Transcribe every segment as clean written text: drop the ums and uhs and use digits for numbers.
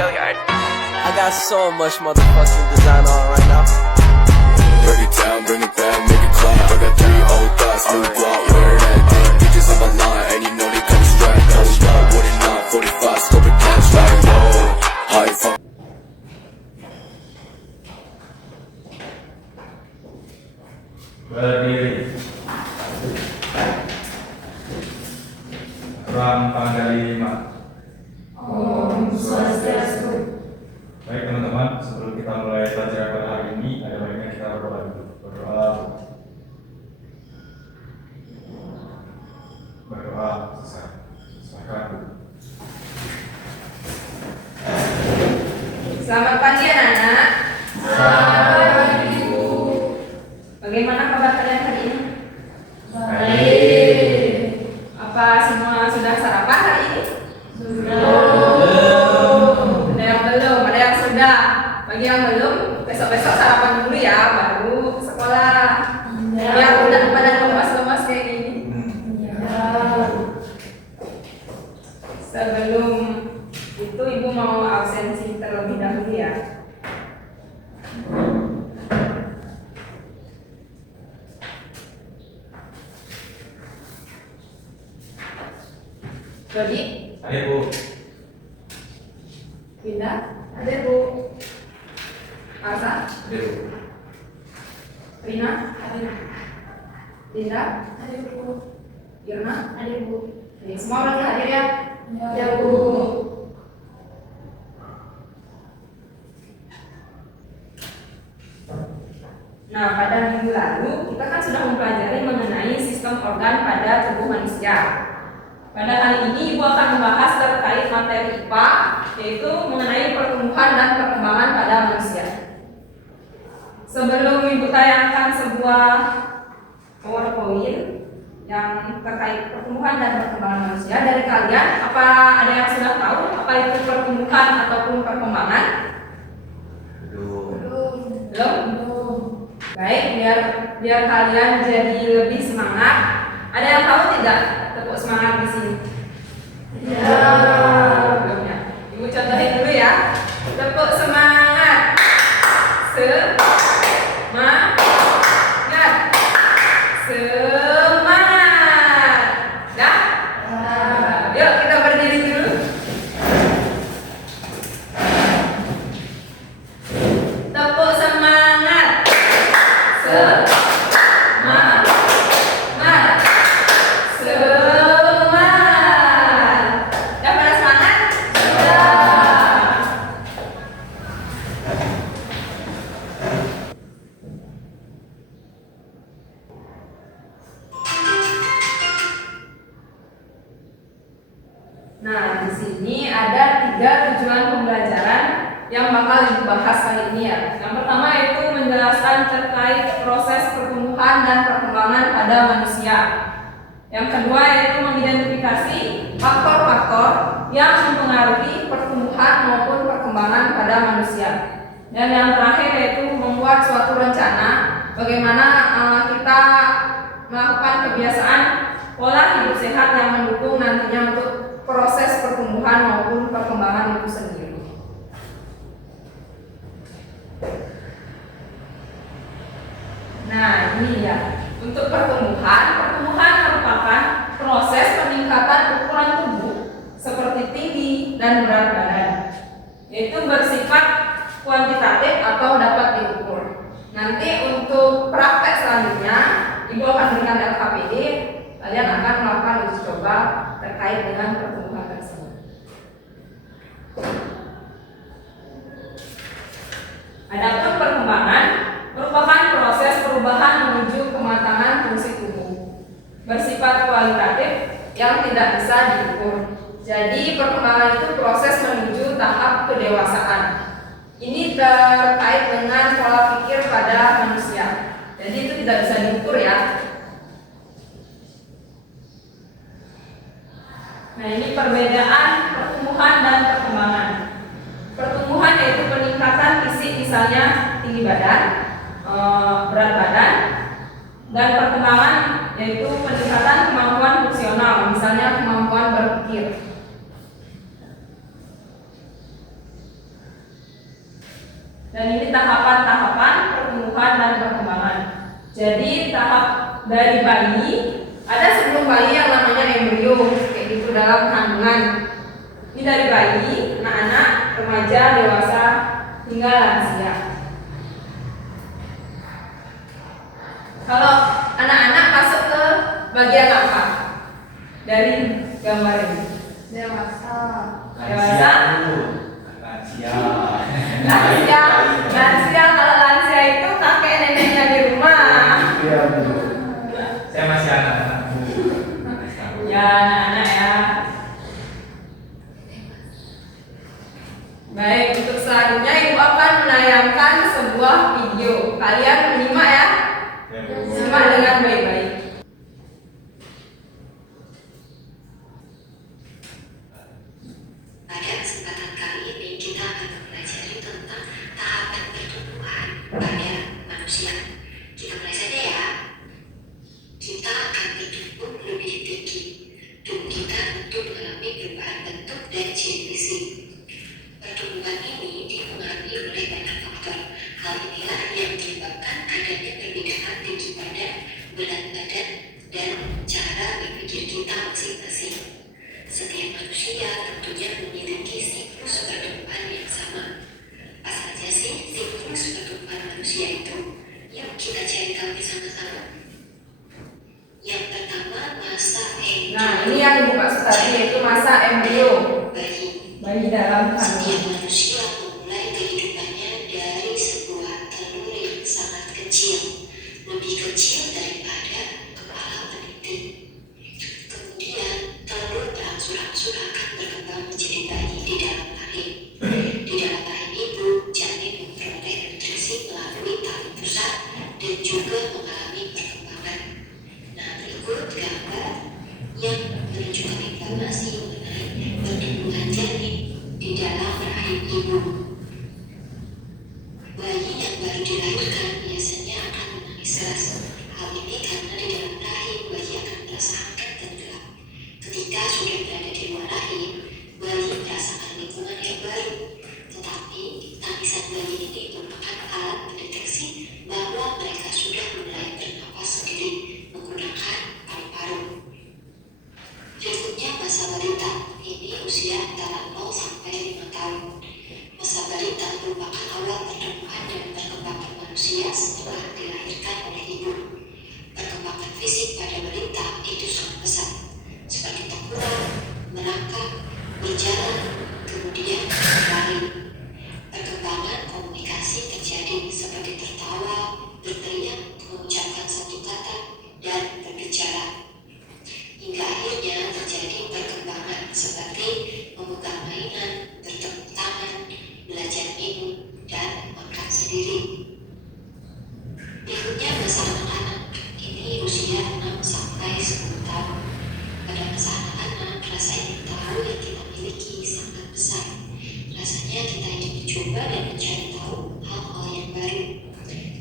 I got so much motherfucking design on right now. Break it down, bring it back, make it clap. I got 3 old thoughts, new guap, wear that thing. Bitches on my line, and you know they come strapped. Hold up, what it not, 45, scope it cash like whoa. High fuck. Berdiri. Ram Panggali 5. Om Swastiastu. Baik teman-teman, sebelum kita mulai pelajaran pada hari ini, ada baiknya kita berdoa dulu. Berdoa sesaat dulu. Selamat pagi anak-anak. Selamat pagi, Bu. Bagaimana kabar kalian hari ini? Baik. Apa semua sudah sarapan hari ini? Sudah. Ada yang belum, ada yang sudah. Bagi yang belum, besok-besok sarapan dulu ya, baru ke sekolah. Biar udah pada lemas-lemas kayak gini. Sebelum itu ibu mau absensi terlebih dahulu ya. Dodi, Ada Bu. Winda, ada Bu. Asa, Ada Bu. Rina, ada. Dinda, Ada Bu. Irna, Ada Bu. Oke, semua berarti hadir ya? Ya Bu. Nah, pada minggu lalu kita kan sudah mempelajari mengenai sistem organ pada tubuh manusia. Pada kali ini Ibu akan membahas terkait materi IPA, yaitu mengenai pertumbuhan dan perkembangan pada manusia. Sebelum Ibu tayangkan sebuah PowerPoint yang terkait pertumbuhan dan perkembangan manusia, dari kalian apa ada yang sudah tahu apa itu pertumbuhan ataupun perkembangan? Belum? Baik, biar kalian jadi lebih semangat. Ada yang tahu tidak tepuk semangat di sini? Ya. Belum ya. Ibu contohin dulu ya. Tepuk semangat. Semangat. Semangat. Dah? Yuk kita berdiri dulu. Tepuk semangat. Semangat. Semangat. Dah pada semangat? Sudah. Nah, di sini ada 3 tujuan pembelajaran yang bakal dibahas kali ini ya. Yang pertama yaitu menjelaskan terkait proses pertumbuhan dan perkembangan pada manusia. Yang kedua yaitu mengidentifikasi faktor-faktor yang mempengaruhi pertumbuhan maupun perkembangan pada manusia. Dan yang terakhir yaitu membuat suatu rencana bagaimana kita melakukan kebiasaan pola hidup sehat yang mendukung nantinya untuk proses pertumbuhan maupun perkembangan itu sendiri. Nah, ini ya. Untuk pertumbuhan merupakan proses peningkatan ukuran tubuh seperti tinggi dan berat badan, yaitu bersifat kuantitatif atau dapat diukur. Nanti untuk praktek selanjutnya, Ibu akan berikan LKPD, kalian akan melakukan uji coba terkait dengan pertumbuhan tersebut. Adapun perkembangan merupakan proses perubahan menuju kematangan fungsi tubuh, bersifat kualitatif yang tidak bisa diukur. Jadi perkembangan itu proses menuju tahap kedewasaan. Ini terkait dengan pola pikir pada manusia. Jadi itu tidak bisa diukur ya. Nah, ini perbedaan pertumbuhan dan perkembangan. Pertumbuhan yaitu peningkatan fisik, misalnya tinggi badan, berat badan, dan perkembangan yaitu peningkatan kemampuan fungsional, misalnya kemampuan berpikir. Dan ini tahapan-tahapan pertumbuhan dan perkembangan. Jadi tahap dari bayi, ada sebelum bayi yang namanya embrio, kayak gitu dalam kandungan. Ini dari bayi, anak-anak, remaja, dewasa, hingga lansia. Kalau anak-anak masuk ke bagian apa? Dari gambar ini. Dewasa. Dewasa. Lansia. Lansia. Kalau lansia itu kakek neneknya di rumah. Iya, Bu. Saya masih anak-anak, Bu. Ya, anak-anak ya. Baik, untuk selanjutnya Ibu akan menayangkan sebuah video. Kalian menyimak ya. Ya, Bu. Simak dengan baik-baik. Pada kesempatan kali ini kita akan mempelajari tentang tahapan pertumbuhan pada manusia. Kita mulai saja ya. Kita akan bertumbuh lebih tinggi. Tubuh kita tentu mengalami perubahan bentuk dan ciri fisik. Pertumbuhan ini dipengaruhi oleh banyak faktor. Hal inilah yang menyebabkan adanya perbedaan tinggi badan, berat badan, dan cara berpikir kita masing-masing. Setiap manusia tentunya memiliki siklus pertumbuhan yang sama. Apa saja sih siklus pertumbuhan manusia itu? Yuk kita cari tahu bersama-sama. Yang pertama, masa embrio. Nah, ini yang Ibu maksud tadi yaitu masa embrio, Bayi. bayi dalam Setiap kandungan. manusia memulai kehidupannya dari sebuah telur yang sangat kecil, lebih kecil daripada kepala peniti. Kemudian telur berangsur-angsur akan berkembang menjadi bayi di dalam rahim. Di dalam rahim ibu, janin memperoleh nutrisi melalui tali pusat dan juga mengalami perkembangan. Nah, berikut gambar yang menunjukkan informasi mengenai pertumbuhan janin di dalam rahim ibu. Bayi yang baru dilahirkan biasanya akan menangis keras. Hal ini karena di dalam rahim bayi akan merasa hangat dan gelap. Ketika sudah berada di luar rahim, bayi merasakan lingkungan yang baru. Tetapi tangisan bayi ini merupakan alat mendeteksi bahwa mereka sudah mulai bernapas sendiri menggunakan paru-paru. Berikutnya masa balita. Ini usia antara 0 sampai 5 tahun. Masa balita merupakan awal pertumbuhan dan perkembangan manusia setelah dilahirkan oleh ibu. Perkembangan fisik pada balita itu sangat pesat, seperti terkulur, merangkak, berjalan, kemudian berlari. Perkembangan komunikasi terjadi seperti tertawa, berteriak, mengucapkan satu kata, dan berbicara. Hingga akhirnya terjadi perkembangan seperti memegang mainan, bertepuk tangan, belajar minum, dan makan sendiri. Berikutnya masa anak-anak. Ini usia 6 sampai 10 tahun. Pada masa anak-anak, rasa ingin tahu yang kita miliki sangat besar. Rasanya kita ingin mencoba dan mencari tahu hal-hal yang baru.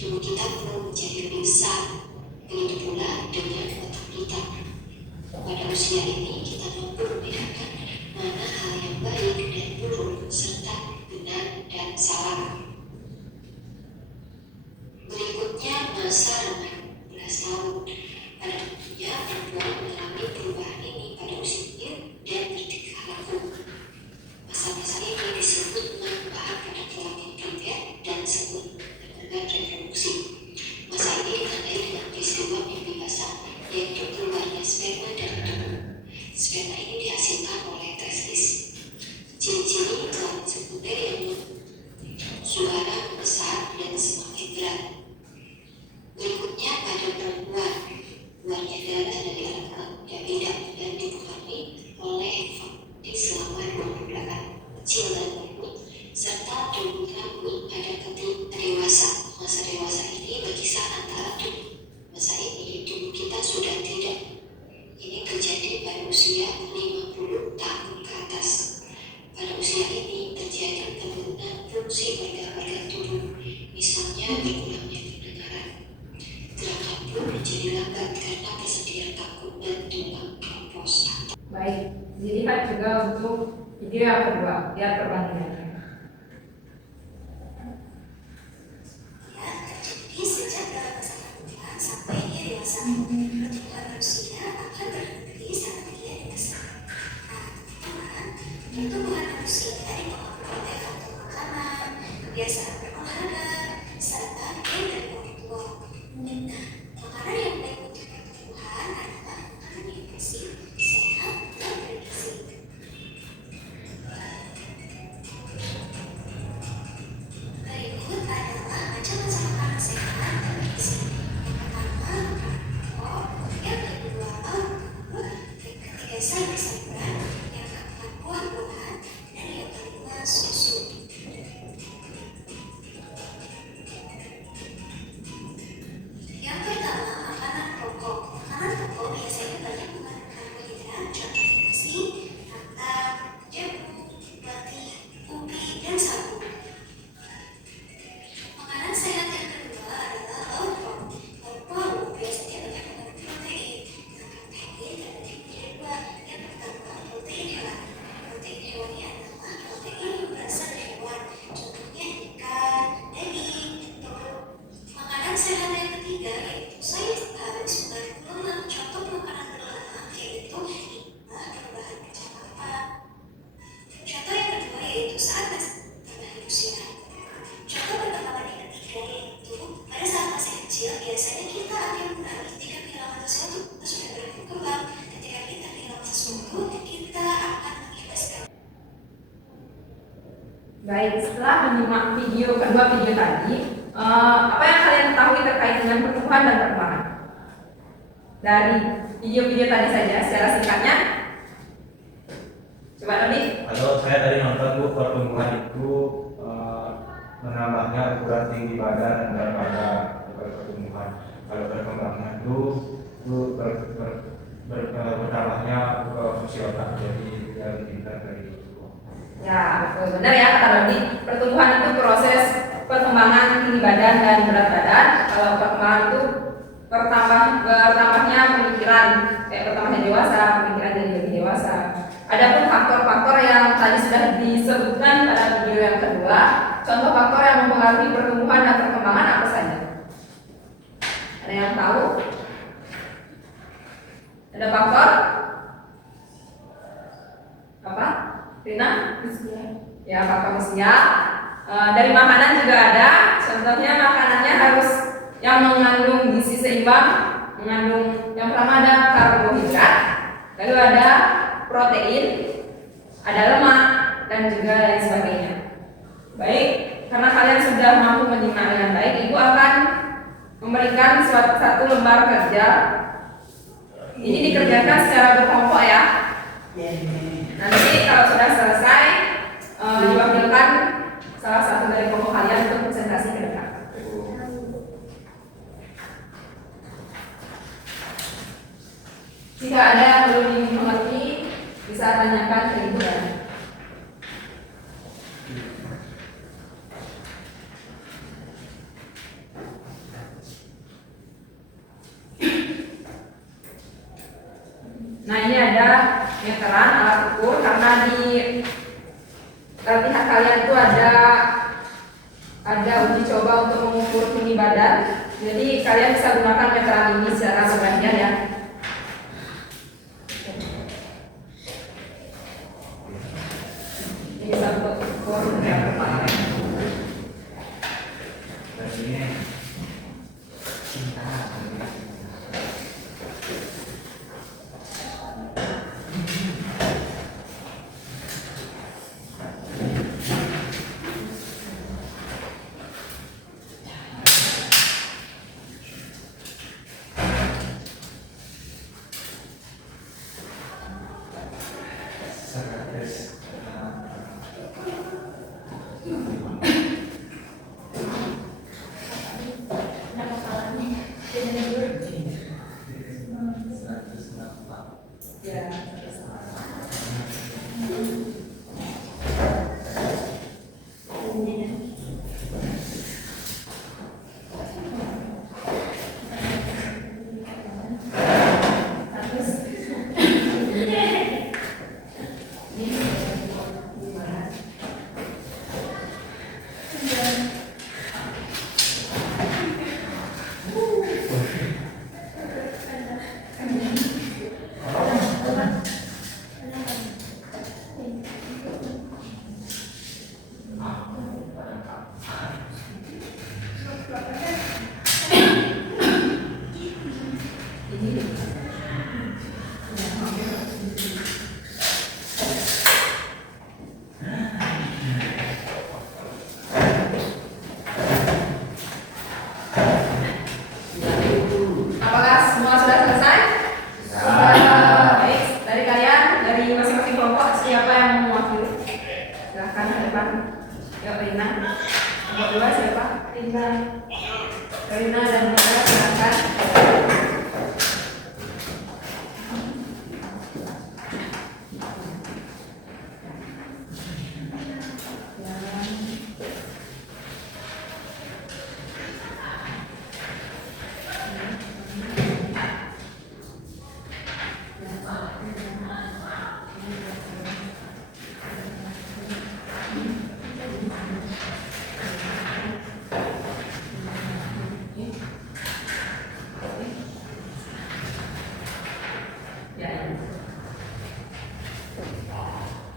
Tubuh kita perlu menjadi lebih besar. Begitu pula dengan otak kita. Pada usia ini kita mampu membedakan mana hal yang baik dan buruk serta benar dan salah. Berikutnya masa remaja 12 tahun. Pada umumnya perempuan mengalami perubahan ini pada usia dan bertingkah laku. Masa-masa ini disebut perubahan pada kelamin primer dan disebut organ reproduksi. Masa ini ditandai dengan peristiwa mimpi basah, yaitu keluarnya sperma dari tubuh. Sperma ini dihasilkan oleh testis. Ciri-ciri kelamin sekunder yang suara membesar dan semakin berat. Berikutnya pada perempuan, keluarnya darah dari anak tidak bidang dan dipengaruhi oleh di selama 2 bulan kecil dan berikut, serta tubuh rambut pada ketika dewasa. Masa dewasa ini berkisar antara tubuh. Masa ini tubuh kita sudah tidak. Ini terjadi pada usia 50 tahun ke atas. Pada usia ini terjadi penurunan fungsi organ-organ tubuh, misalnya berkurangnya pendengaran. Gerakan pun menjadi lambat karena kesedihan takut dan tulang keropos. Baik, dilihat juga untuk video yang kedua, lihat perbandingannya. pertumbuhan manusia dipengaruhi faktor makanan, kebiasaan berolahraga, serta gen dari orang tua. Nah, makanan yang baik untuk pertumbuhan adalah makanan yang bersih, sehat, dan bergizi. Berikut adalah macam-macam makanan sehat dan bergizi. Yang pertama, karbo. Yang kedua, lauk pauk. Yang ketiga, sayur-sayuran. Yang keempat, buah-buahan. Dan yang kelima, susu. Yang pertama, makanan pokok. Makanan pokok biasanya banyak mengandung karbohidrat, contohnya nasi, nafta, jagung, roti, ubi, dan sagu. Makanan sehat yang kedua adalah lauk pauk. Lauk pauk biasanya banyak mengandung protein. Nah, protein terbagi menjadi dua. Yang pertama, protein hewani. Protein hewani adalah protein yang berasal dari hewan, contohnya ikan, daging, telur. Makanan sehat yang ketiga yaitu sayur harus mengandung lemak. Contoh makanan berlemak yaitu ikan berbahan kacang kelapa. Contoh yang kedua yaitu saat tambahan usia. Contoh perkembangan yang ketiga yaitu pada saat masih kecil biasanya kita akan menangis jika kehilangan sesuatu atau sudah berkembang. Ketika kita kehilangan sesuatu, kita akan menangis. Baik, setelah menyimak kedua video tadi, apa yang kalian ketahui terkait dengan pertumbuhan dan perkembangan? Dari video-video tadi saja, secara singkatnya, coba Dodi. Kalau saya tadi nonton Bu, pertumbuhan itu menambahnya ukuran tinggi badan dan berat badan, bukan pertumbuhan. Kalau perkembangan itu bertambahnya fungsi otak, jadi dia lebih pintar dari itu. Ya, betul, benar ya kata Dodi. Pertumbuhan itu proses perkembangan tinggi badan dan berat badan. Kalau perkembangan itu bertambahnya pemikiran, kayak bertambahnya dewasa, pemikiran jadi lebih dewasa. Adapun faktor-faktor yang tadi sudah disebutkan pada video yang kedua, contoh faktor yang mempengaruhi pertumbuhan dan perkembangan apa saja? Ada yang tahu? Ada faktor? Apa? Rina? Ya, faktor usia. Dari makanan juga ada. Contohnya makanannya harus yang mengandung gizi seimbang, mengandung yang pertama ada karbohidrat, lalu ada protein, ada lemak, dan juga lain sebagainya. Baik, karena kalian sudah mampu menyimak dengan baik, Ibu akan memberikan satu lembar kerja. Ini dikerjakan secara berkelompok ya. Nanti kalau sudah selesai, diwakilkan salah satu dari kelompok kalian untuk presentasi ke depan. Jika ada yang belum mengerti, bisa tanyakan ke Ibu ya. Nah, ini ada meteran alat ukur, karena di latihan kalian itu ada uji coba untuk mengukur tinggi badan. Jadi kalian bisa gunakan meteran ini secara sebagian ya. Ini bisa untuk ukur berat badan. Rina. Nomor 2 siapa? Rina. Rina dan Rina, silakan.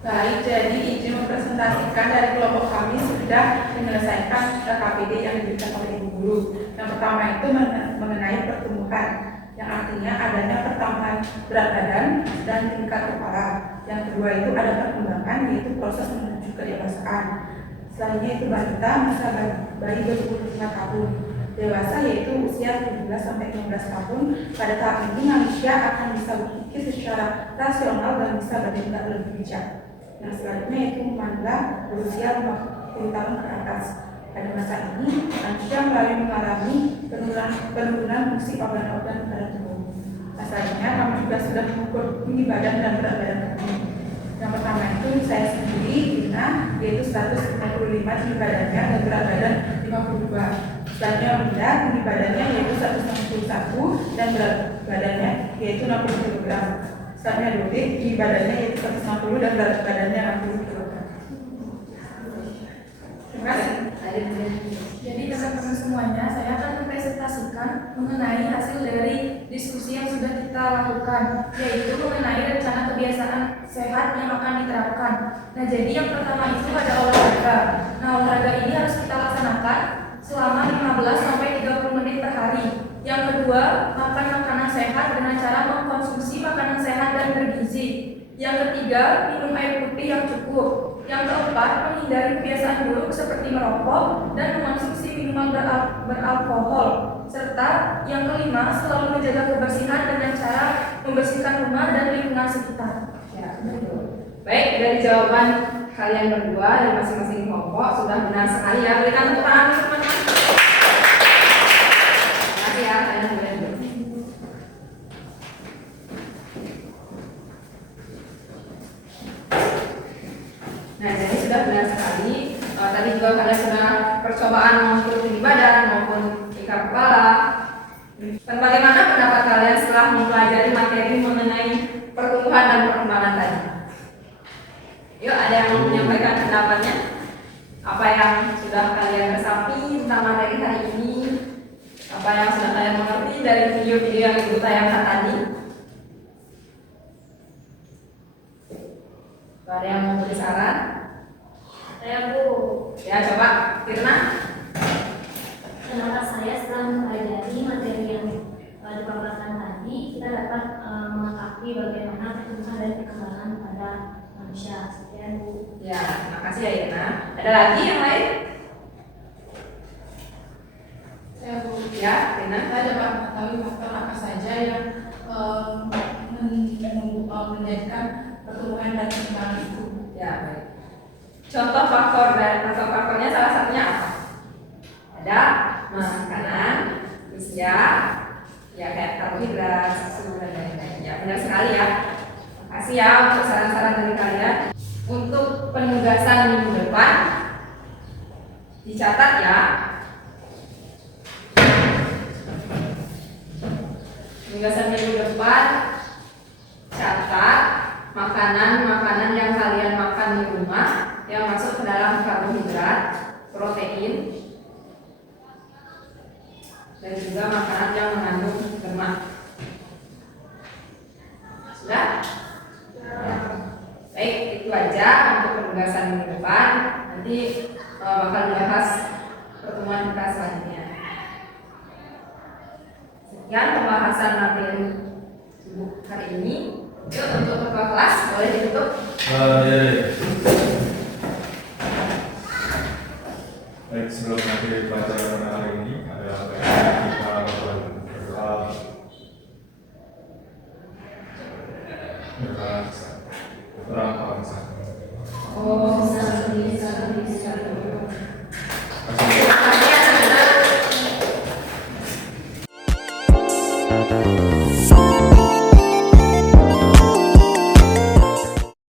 Baik, jadi izin mempresentasikan dari kelompok kami sudah menyelesaikan KPD yang diberikan oleh ibu guru. Yang pertama itu mengenai pertumbuhan, yang artinya adanya pertambahan berat badan dan tingkat kepala. Yang kedua itu ada perkembangan, yaitu proses menuju kedewasaan. Selanjutnya itu balita, masa bayi 25 tahun. Dewasa yaitu usia 17 sampai 15 tahun. Pada tahap ini manusia akan bisa berpikir secara rasional dan bisa bertindak lebih bijak. Yang selanjutnya yaitu memandang berusia 50 tahun ke atas. Pada masa ini, manusia mengalami penurunan fungsi organ-organ pada tubuh. Selanjutnya, kami juga sudah mengukur tinggi badan dan berat badan kami. Yang pertama itu saya sendiri, Rina, yaitu 155 tinggi badannya dan berat badan 52. Selanjutnya Linda, tinggi badannya yaitu 161 dan berat badannya yaitu 60 kg. Selanjutnya Dodik, tinggi badannya yaitu 160 dan berat badannya 60 kg. Terima kasih. Jadi teman-teman semuanya, saya akan mempresentasikan mengenai hasil dari diskusi yang sudah kita lakukan, yaitu mengenai rencana kebiasaan sehat yang akan diterapkan. Nah, jadi yang pertama itu ada olahraga. Nah, olahraga ini harus kita laksanakan selama 15 sampai 30 menit per hari. Yang kedua, makan makanan sehat dengan cara mengkonsumsi makanan sehat dan bergizi. Yang ketiga, minum air putih yang cukup. Yang keempat, menghindari kebiasaan buruk seperti merokok dan mengonsumsi minuman beralkohol. Serta yang kelima, selalu menjaga kebersihan dengan cara membersihkan rumah dan lingkungan sekitar. Ya, betul. Baik, dari jawaban kalian berdua dari masing-masing kelompok sudah benar sekali ya. Berikan tepuk tangan teman-teman. Terima kasih ya, kalian boleh duduk. Nah, jadi sudah benar sekali. Tadi juga kalian sudah percobaan mengukur tinggi badan maupun tingkat kepala. Dan bagaimana pendapat kalian setelah mempelajari materi mengenai pertumbuhan dan perkembangan tadi? Yuk, ada yang mau menyampaikan pendapatnya? Apa yang sudah kalian resapi tentang materi hari ini? Apa yang sudah kalian mengerti dari video-video yang ibu tayangkan tadi? Ada yang mau beri saran? Saya Bu, Ya, coba Tirna. pendapat saya setelah mempelajari materi yang dipaparkan tadi, kita dapat mengetahui bagaimana pertumbuhan dan perkembangan pada manusia. Sekian Bu. Ya, terima kasih ya Irna. Ada lagi yang lain? Saya Bu, Ya, Tirna. saya dapat mengetahui faktor apa saja yang menjadikan pertumbuhan dan perkembangan itu. Ya, baik. Contoh faktornya salah satunya apa? Ada makanan, usia, ya kayak karbohidrat, susu dan lain-lain. Ya, benar sekali ya. Terima kasih ya untuk saran-saran dari kalian. Untuk penugasan minggu depan dicatat ya. Penugasan minggu depan catat makanan-makanan yang kalian makan di rumah yang masuk ke dalam karbohidrat, protein, dan juga makanan yang mengandung lemak. Sudah? Baik, itu aja untuk penugasan minggu depan. Nanti bakal dibahas pertemuan kita selanjutnya. Sekian pembahasan materi hari ini. Yuk, untuk ketua kelas boleh ditutup. Baik, sebelum nanti pelajaran hari ini ada kita berdoa. Berdoa bangsa. Oh, ini sekarang di